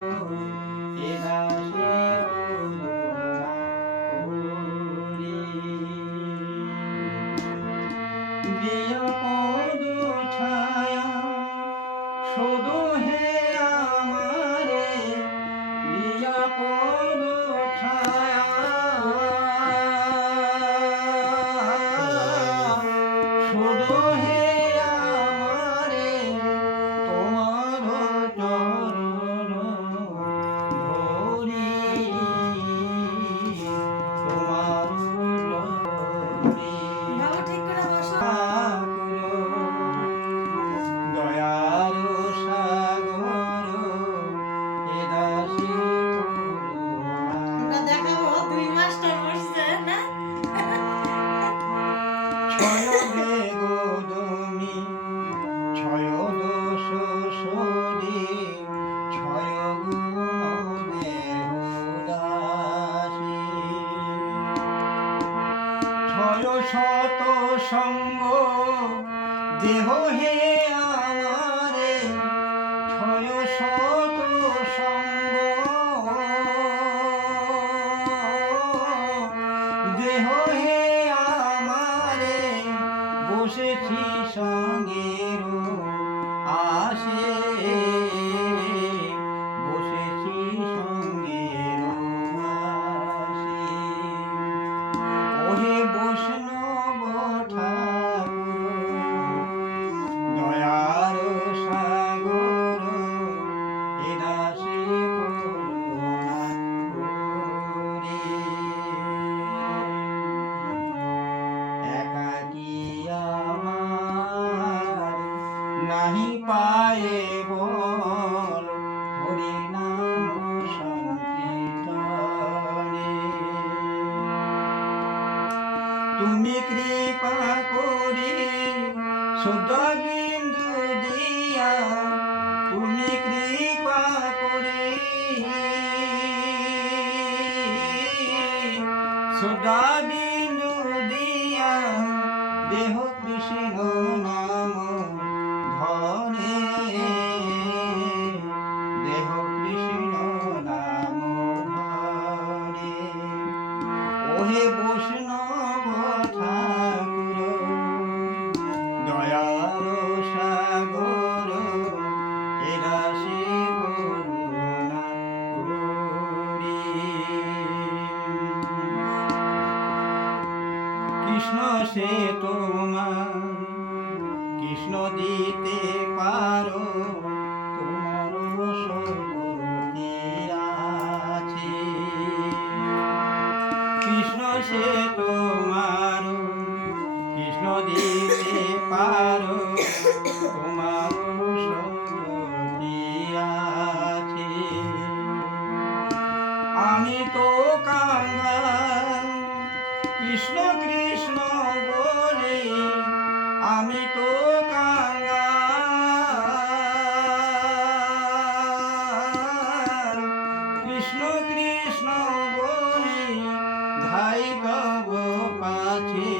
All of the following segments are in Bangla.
শুধু হে আমারে দিয়া পদ ছায়া শুধু হে আমারে তোমার চরণ ধরি তোমার ধরি দয়ার ছয় দোষ সরি ছয় গুণ দেহদাসী ছয় শত সঙ্গ দেহ হে আমারে ছয় শত সঙ্গ দেহ হে আমারে বসেছি সঙ্গের আসে বসেছি সঙ্গের আসে ওহে বৈষ্ণব ঠাকুর দয়ার সাগর এ দাসে করুণা করে একাকী নাহি পায়ে বল হরি নাম সংকীর্তনে তুমি কৃপা করি শুদ্ধ বিন্দু দিয়া তুমি কৃপা করি শুদ্ধ বিন্দু দিয়া দেহ কৃষ্ণ নাম ধরে দেহ কৃষ্ণ নাম ধরে ওহে বৈষ্ণব ঠাকুর দয়ার সাগর এ রাশি করুণা করি কৃষ্ণ সে তোমার কৃষ্ণ দিতে পারো তোমার শক্তি আছে কৃষ্ণ সে তোমার কৃষ্ণ দিতে পারো তোমার শক্তি আছে আমি তো কাঙ্গাল কৃষ্ণ কৃষ্ণ বলে আমি তো কাঙ্গাল কৃষ্ণ কৃষ্ণ বলে ধাই তব পাছে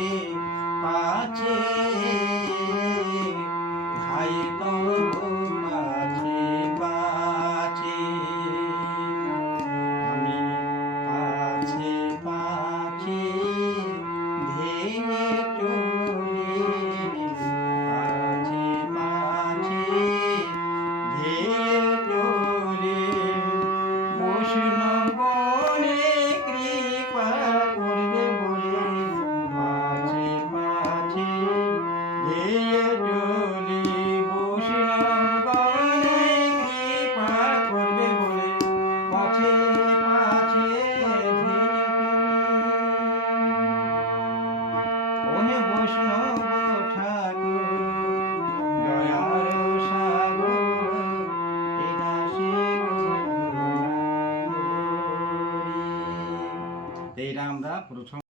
পাছে ধাই তব পাছে পাছে আমি পাছে পাছে ধেয়ে চলে পাছে পাছে ধেয়ে চলে বৈষ্ণবনে কৃপা করবে বলে পাছে পাছে ধেয়ে চলে বৈষ্ণবনে কৃপা করবে বলে পাছে পাছে ধেয়ে ওহে বৈষ্ণব ঠাকুর দয়ার সাগর এ দাসে করুণা করি। এইটা আমরা প্রথম